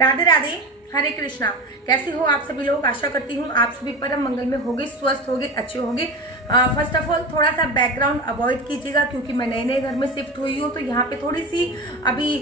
राधे राधे, हरे कृष्णा। कैसे हो आप सभी लोग? आशा करती हूँ आप सभी परम मंगल में होंगे, स्वस्थ होंगे, अच्छे होंगे। फर्स्ट ऑफ ऑल थोड़ा सा बैकग्राउंड अवॉइड कीजिएगा क्योंकि मैं नए नए घर में शिफ्ट हुई हूँ, तो यहाँ पे थोड़ी सी अभी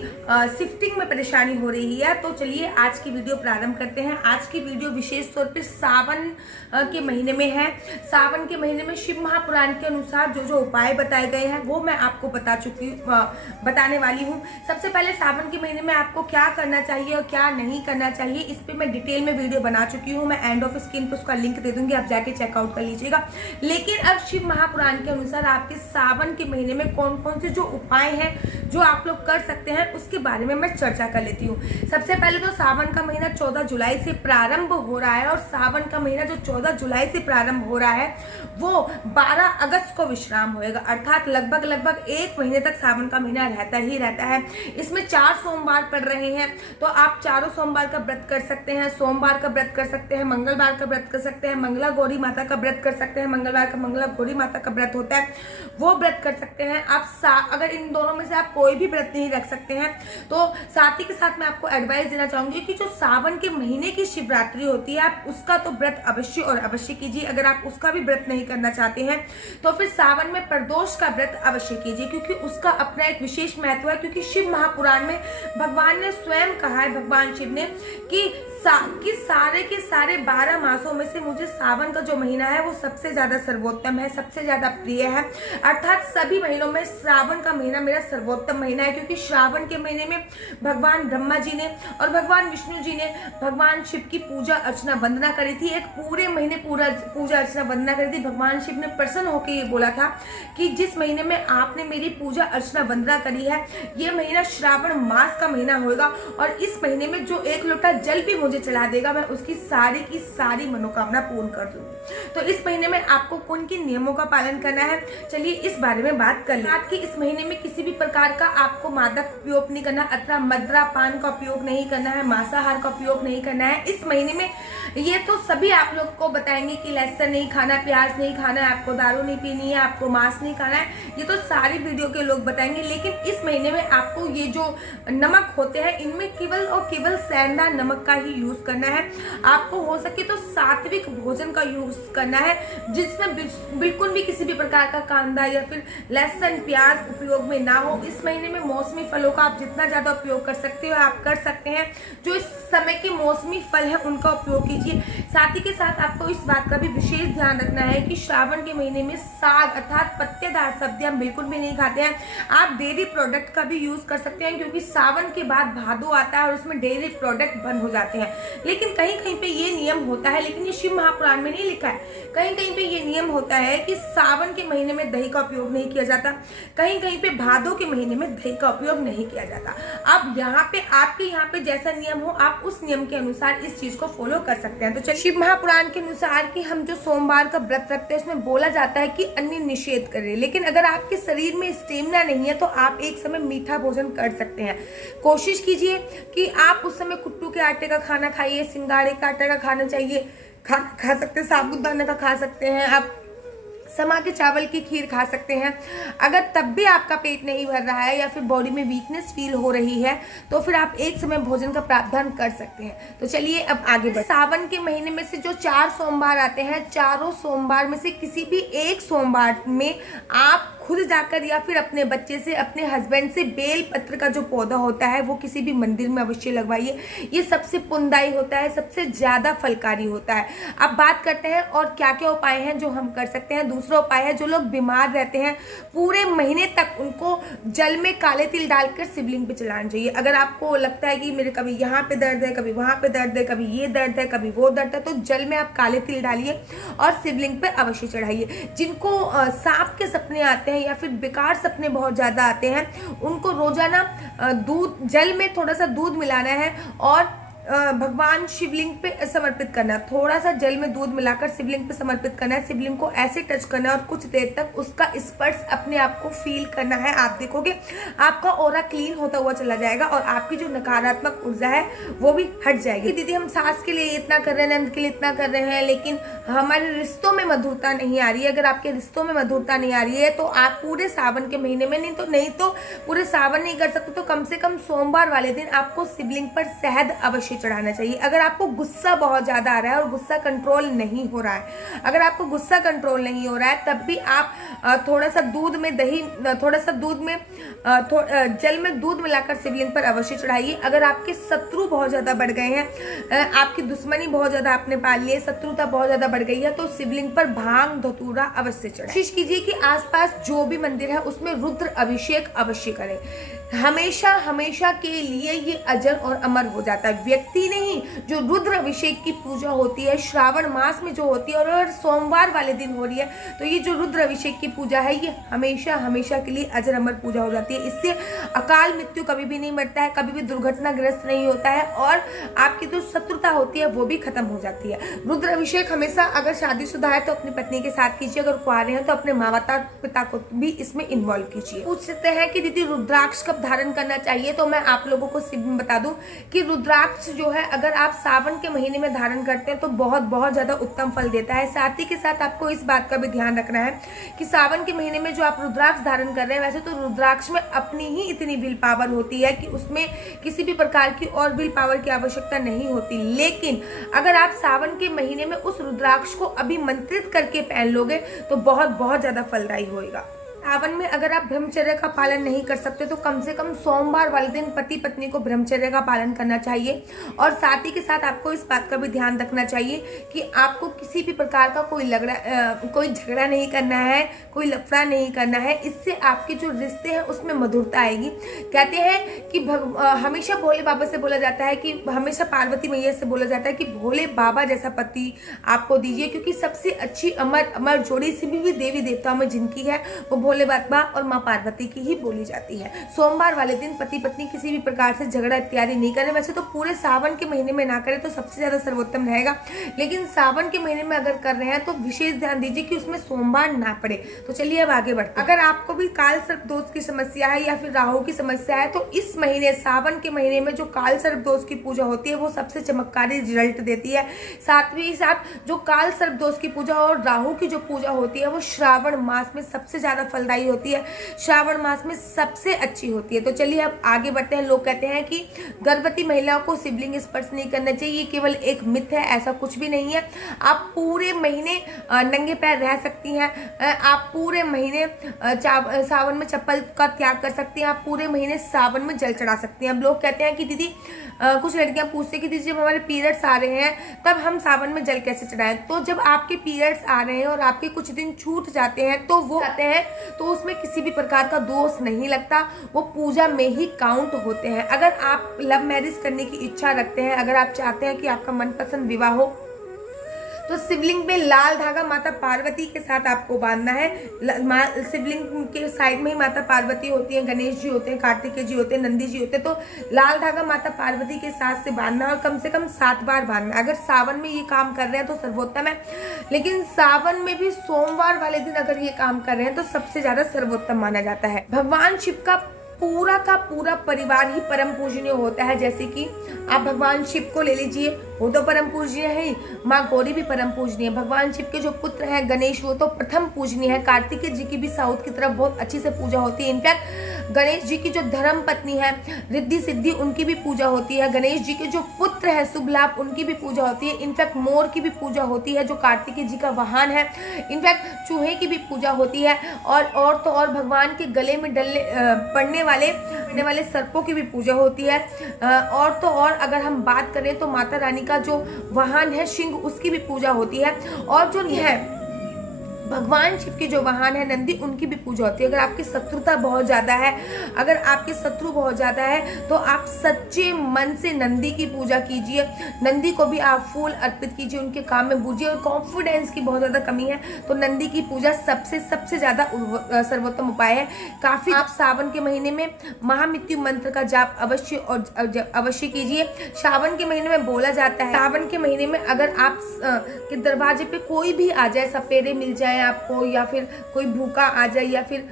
शिफ्टिंग में परेशानी हो रही है। तो चलिए आज की वीडियो प्रारंभ करते हैं। आज की वीडियो विशेष तौर पे सावन के महीने में है। सावन के महीने में शिव महापुराण के अनुसार जो जो उपाय बताए गए हैं वो मैं आपको बताने वाली हूँ। सबसे पहले सावन के महीने में आपको क्या करना चाहिए और क्या नहीं करना चाहिए, इस पे मैं डिटेल में वीडियो बना चुकी हूँ। मैं एंड ऑफ स्क्रीन पे उसका लिंक दे दूंगी, आप जाके चेकआउट कर लीजिएगा। लेकिन अब शिव महापुराण के अनुसार आपके सावन के महीने में कौन कौन से जो उपाय हैं जो आप लोग कर सकते हैं उसके बारे में मैं चर्चा कर लेती हूँ। सबसे पहले तो सावन का महीना 14 जुलाई से प्रारंभ हो रहा है और सावन का महीना जो 14 जुलाई से प्रारंभ हो रहा है वो 12 अगस्त को विश्राम होएगा, अर्थात लगभग 1 महीने तक सावन का महीना रहता ही रहता है। इसमें 4 सोमवार पड़ रहे हैं, तो आप चारों सोमवार का व्रत कर सकते हैं, सोमवार का व्रत कर सकते हैं, मंगलवार का व्रत कर सकते हैं, मंगला गौरी माता का व्रत कर सकते हैं, मंगलवार का मंगला गौरी माता का व्रत होता है वो व्रत कर सकते हैं आप। अगर इन दोनों में से आप कोई भी व्रत नहीं रख सकते हैं तो साथ ही के साथ मैं आपको एडवाइस देना चाहूंगी कि जो सावन के महीने की शिवरात्रि होती है आप उसका तो व्रत अवश्य और अवश्य कीजिए। अगर आप उसका भी व्रत नहीं करना चाहते हैं तो फिर सावन में प्रदोष का व्रत अवश्य कीजिए, क्योंकि उसका अपना एक विशेष महत्व है। क्योंकि शिव महापुराण में भगवान ने स्वयं कहा है, भगवान शिव ने, कि सारे के सारे 12 मासों में से मुझे सावन का जो महीना है वो सबसे ज्यादा सर्वोत्तम है, सबसे ज्यादा प्रिय है। अर्थात सभी महीनों में श्रावण का महीना मेरा सर्वोत्तम महीना है, क्योंकि श्रावण के महीने में भगवान ब्रह्मा जी ने और भगवान विष्णु जी ने भगवान शिव की पूजा अर्चना वंदना करी थी। एक पूरे महीने पूजा अर्चना वंदना करी थी। भगवान शिव ने प्रसन्न होकर ये बोला था कि जिस महीने में आपने मेरी पूजा अर्चना वंदना करी है ये महीना श्रावण मास का महीना होगा और इस महीने में जो 1 लोटा जल भी मुझे चला देगा मैं उसकी सारी की सारी मनोकामना पूर्ण कर दूंगी। तो इस महीने में आपको कौन किन नियमों का पालन करना है, चलिए इस बारे में बात कर लें। आज के इस महीने में किसी भी प्रकार का आपको मादक उपयोग नहीं करना, अथवा मदिरा पान का उपयोग नहीं करना है, मांसाहार का उपयोग नहीं करना है। इस महीने में ये तो सभी आप लोग को बताएंगे कि लहसुन नहीं खाना, प्याज नहीं खाना है, आपको दारू नहीं पीनी है, आपको मांस नहीं खाना है, ये तो सारी वीडियो के लोग बताएंगे। लेकिन इस महीने में आपको ये जो नमक होते हैं इनमें केवल और केवल सेंधा नमक का ही यूज करना है। आपको हो सके तो सात्विक भोजन का यूज करना है जिसमें बिल्कुल भी किसी भी प्रकार का कांदा या फिर लहसुन प्याज उपयोग में ना हो। इस महीने में मौसमी फलों का आप जितना ज्यादा उपयोग कर सकते हो आप कर सकते हैं। जो इस समय के मौसमी फल है उनका उपयोग कीजिए। साथ ही के साथ आपको इस बात का भी विशेष ध्यान रखना है कि श्रावण के महीने में साग अर्थात पत्तेदार सब्जियां बिल्कुल भी नहीं खाते हैं। आप डेयरी प्रोडक्ट का भी यूज कर सकते हैं, क्योंकि सावन के बाद भादो आता है और उसमें डेयरी प्रोडक्ट बंद हो जाते हैं। लेकिन कहीं कहीं पे ये नियम होता है, लेकिन ये शिव महापुराण में नहीं लिखा है। कहीं कहीं पे ये नियम होता है कि सावन के महीने में दही का उपयोग नहीं किया जाता, कहीं कहीं पे भादो के महीने में दही का उपयोग नहीं किया जाता। अब यहाँ पे आपके यहाँ पे जैसा नियम हो आप उस नियम के अनुसार इस चीज को फॉलो कर सकते हैं। तो चलिए, शिव महापुराण के अनुसार कि हम जो सोमवार का व्रत रखते हैं उसमें बोला जाता है कि अन्न निषेध करें। लेकिन अगर आपके शरीर में स्टेमिना नहीं है तो आप एक समय मीठा भोजन कर सकते हैं। कोशिश कीजिए कि आप उस समय कुट्टू के आटे का खाना खाइए, सिंगाड़े का आटे का खाना चाहिए खा सकते हैं, साबूदाना का खा सकते हैं, आप समा के चावल की खीर खा सकते हैं। अगर तब भी आपका पेट नहीं भर रहा है या फिर बॉडी में वीकनेस फील हो रही है तो फिर आप एक समय भोजन का प्रावधान कर सकते हैं। तो चलिए अब आगे बढ़ते हैं। सावन के महीने में से जो 4 सोमवार आते हैं, चारों सोमवार में से किसी भी एक सोमवार में आप खुद जाकर या फिर अपने बच्चे से, अपने हस्बैंड से बेल पत्र का जो पौधा होता है वो किसी भी मंदिर में अवश्य लगवाइए। ये सबसे पुण्यदायी होता है, सबसे ज्यादा फलकारी होता है। अब बात करते हैं और क्या क्या उपाय हैं जो हम कर सकते हैं। दूसरा उपाय है, जो लोग बीमार रहते हैं पूरे महीने तक उनको जल में काले तिल डालकर शिवलिंग पे चलाना चाहिए। अगर आपको लगता है कि मेरे कभी यहाँ पे दर्द है, कभी वहां पे दर्द है, कभी ये दर्द है, कभी वो दर्द है, तो जल में आप काले तिल डालिए और शिवलिंग पे अवश्य चढ़ाइए। जिनको सांप के सपने आते हैं या फिर बेकार सपने बहुत ज्यादा आते हैं उनको रोजाना जल में थोड़ा सा दूध मिलाना है और भगवान शिवलिंग पे समर्पित करना है। थोड़ा सा जल में दूध मिलाकर शिवलिंग पे समर्पित करना है। शिवलिंग को ऐसे टच करना है और कुछ देर तक उसका स्पर्श अपने आप को फील करना है। आप देखोगे आपका ऑरा क्लीन होता हुआ चला जाएगा और आपकी जो नकारात्मक ऊर्जा है वो भी हट जाएगी। दीदी हम सास के लिए इतना कर रहे हैं, नंद के लिए इतना कर रहे हैं, लेकिन हमारे रिश्तों में मधुरता नहीं आ रही है। अगर आपके रिश्तों में मधुरता नहीं आ रही है तो आप पूरे सावन के महीने में नहीं तो पूरे सावन नहीं कर सकते तो कम से कम सोमवार वाले दिन आपको शिवलिंग पर शहद अवश्य चढ़ाना चाहिए। अगर आपको गुस्सा बहुत ज्यादा आ रहा है और गुस्सा कंट्रोल नहीं हो रहा है, अगर आपको गुस्सा कंट्रोल नहीं हो रहा है, तब भी आप थोड़ा सा दूध में जल में दूध मिलाकर शिवलिंग पर अवश्य चढ़ाइए। अगर आपके शत्रु बहुत ज्यादा बढ़ गए हैं, आपकी दुश्मनी बहुत ज्यादा आपने पाल ली है, शत्रुता बहुत ज्यादा बढ़ गई है, तो शिवलिंग पर भांग धतूरा अवश्य चढ़ाएं। कोशिश कीजिए कि आसपास जो भी मंदिर है उसमें रुद्र अभिषेक अवश्य करें। हमेशा के लिए ये अजर और अमर हो जाता है। व्यक्ति नहीं, जो रुद्र अभिषेक की पूजा होती है श्रावण मास में जो होती है और अगर सोमवार वाले दिन हो रही है तो ये जो रुद्र अभिषेक की पूजा है ये हमेशा के लिए अजर अमर पूजा हो जाती है। इससे अकाल मृत्यु कभी भी नहीं मरता है, कभी भी दुर्घटनाग्रस्त नहीं होता है और आपकी जो शत्रुता होती है वो भी खत्म हो जाती है। रुद्र अभिषेक हमेशा अगर शादीशुदा है तो अपनी पत्नी के साथ कीजिए, अगर कुंवारे हैं तो अपने माता पिता को भी इसमें इन्वॉल्व कीजिए। पूछते हैं कि दीदी रुद्राक्ष कब धारण करना चाहिए, तो मैं आप लोगों को सिर्फ बता दूं कि रुद्राक्ष जो है अगर आप सावन के महीने में धारण करते हैं तो बहुत ज्यादा उत्तम फल देता है। साथ ही के साथ आपको इस बात का भी ध्यान रखना है कि सावन के महीने में जो आप रुद्राक्ष धारण कर रहे हैं, वैसे तो रुद्राक्ष में अपनी ही इतनी विल पावर होती है कि उसमें किसी भी प्रकार की और विल पावर की आवश्यकता नहीं होती, लेकिन अगर आप सावन के महीने में उस रुद्राक्ष को अभिमंत्रित करके पहन लोगे तो बहुत ज्यादा फलदायी होगा। सावन में अगर आप ब्रह्मचर्य का पालन नहीं कर सकते तो कम से कम सोमवार वाले दिन पति पत्नी को ब्रह्मचर्य का पालन करना चाहिए और साथ ही के साथ आपको इस बात का भी ध्यान रखना चाहिए कि आपको किसी भी प्रकार का कोई झगड़ा नहीं करना है, कोई लफड़ा नहीं करना है। इससे आपके जो रिश्ते हैं उसमें मधुरता आएगी। कहते हैं कि हमेशा भोले बाबा से बोला जाता है कि हमेशा पार्वती मैया से बोला जाता है कि भोले बाबा जैसा पति आपको दीजिए, क्योंकि सबसे अच्छी अमर जोड़ी से भी देवी देवताओं में जिनकी है वो भोले बाबा और माँ पार्वती की ही बोली जाती है। सोमवार वाले दिन पति पत्नी किसी भी प्रकार से झगड़ा इत्यादि नहीं करें। वैसे तो पूरे सावन के महीने में ना करें तो सबसे ज्यादा सर्वोत्तम रहेगा, लेकिन सावन के महीने में अगर कर रहे हैं तो विशेष ध्यान दीजिए कि उसमें सोमवार ना पड़े। तो चलिए अब आगे बढ़ते हैं। अगर आपको भी काल सर्प दोष की समस्या है या फिर राहु की समस्या है तो इस महीने सावन के महीने में जो काल सर्प दोष की पूजा होती है वो सबसे चमत्कारी रिजल्ट देती है। साथ ही साथ जो काल सर्प दोष की पूजा और राहु की जो पूजा होती है वो श्रावण मास में सबसे ज्यादा फलदायी होती है, श्रावण मास में सबसे अच्छी होती है। तो चलिए अब आगे बढ़ते हैं। लोग कहते हैं कि गर्भवती महिलाओं को शिवलिंग स्पर्श नहीं करना चाहिए, ये केवल एक मिथ है, ऐसा कुछ भी नहीं है। आप पूरे महीने नंगे पैर रह सकती हैं, आप पूरे महीने सावन में चप्पल का त्याग कर सकती हैं, आप पूरे महीने सावन में जल चढ़ा सकती हैं। अब लोग कहते हैं कि दीदी कुछ लड़कियां पूछते हैं कि दीदी जब हमारे पीरियड्स आ रहे हैं तब हम सावन में जल कैसे चढ़ाएं। तो जब आपके पीरियड्स आ रहे हैं और आपके कुछ दिन छूट जाते हैं तो वो आते हैं तो उसमें किसी भी प्रकार का दोष नहीं लगता, वो पूजा में ही काउंट होते हैं। अगर आप लव मैरिज करने की इच्छा रखते हैं, अगर आप चाहते हैं कि आपका मनपसंद विवाह हो तो शिवलिंग में लाल धागा माता पार्वती के साथ आपको बांधना है। शिवलिंग के साइड में ही माता पार्वती होती है, गणेश जी होते हैं, कार्तिकेय जी होते हैं, नंदी जी होते हैं। तो लाल धागा माता पार्वती के साथ से बांधना और कम से कम 7 बार बांधना। अगर सावन में ये काम कर रहे हैं तो सर्वोत्तम है, लेकिन सावन में भी सोमवार वाले दिन अगर ये काम कर रहे हैं तो सबसे ज्यादा सर्वोत्तम माना जाता है। भगवान शिव का पूरा परिवार ही परम पूजनीय होता है। जैसे कि आप भगवान शिव को ले लीजिए, वो तो परम पूजनीय है, माँ गौरी भी परम पूजनीय है। भगवान शिव के जो पुत्र हैं गणेश वो तो प्रथम पूजनीय है। कार्तिकेय जी की भी साउथ की तरफ बहुत अच्छी से पूजा होती है। इनफैक्ट गणेश जी की जो धर्म पत्नी है रिद्धि सिद्धि उनकी भी पूजा होती है। गणेश जी के जो पुत्र है शुभ लाभ उनकी भी पूजा होती है। इनफैक्ट मोर की भी पूजा होती है जो कार्तिकेय जी का वाहन है। इनफैक्ट चूहे की भी पूजा होती है और तो और भगवान के गले में पड़ने वाले सर्पों की भी पूजा होती है। और तो और अगर हम बात करें तो माता रानी का जो वाहन है सिंह उसकी भी पूजा होती है। और जो है भगवान शिव के जो वाहन है नंदी, उनकी भी पूजा होती है। अगर आपकी शत्रुता बहुत ज्यादा है, अगर आपके शत्रु बहुत ज्यादा है, तो आप सच्चे मन से नंदी की पूजा कीजिए। नंदी को भी आप फूल अर्पित कीजिए, उनके काम में बूझिए। और कॉन्फिडेंस की बहुत ज्यादा कमी है तो नंदी की पूजा सबसे ज्यादा सर्वोत्तम उपाय है। काफी आप सावन के महीने में महामृत्यु मंत्र का जाप अवश्य कीजिए। सावन के महीने में बोला जाता है, सावन के महीने में अगर आप के दरवाजे पे कोई भी आ जाए, सपेरे मिल जाए आपको, या फिर कोई भूखा आ जाए, या फिर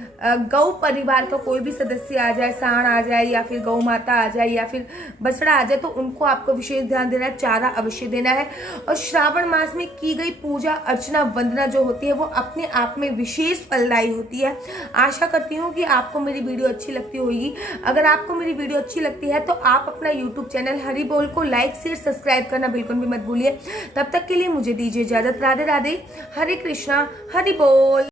गौ परिवार का कोई भी सदस्य आ जाए, सांड आ जाए, या फिर गौ माता आ जाए, या फिर बछड़ा आ जाए, तो उनको आपको विशेष ध्यान देना है, चारा अवश्य देना है। और श्रावण मास में की गई पूजा अर्चना वंदना जो होती है वो अपने आप में विशेष फलदायी होती है। आशा करती हूँ कि आपको मेरी वीडियो अच्छी लगती होगी। अगर आपको मेरी वीडियो अच्छी लगती है तो आप अपना यूट्यूब चैनल हरि बोल को लाइक शेयर सब्सक्राइब करना बिल्कुल भी मत भूलिए। तब तक के लिए मुझे दीजिए इजाजत। राधे राधे, हरे कृष्णा, हरि बोल।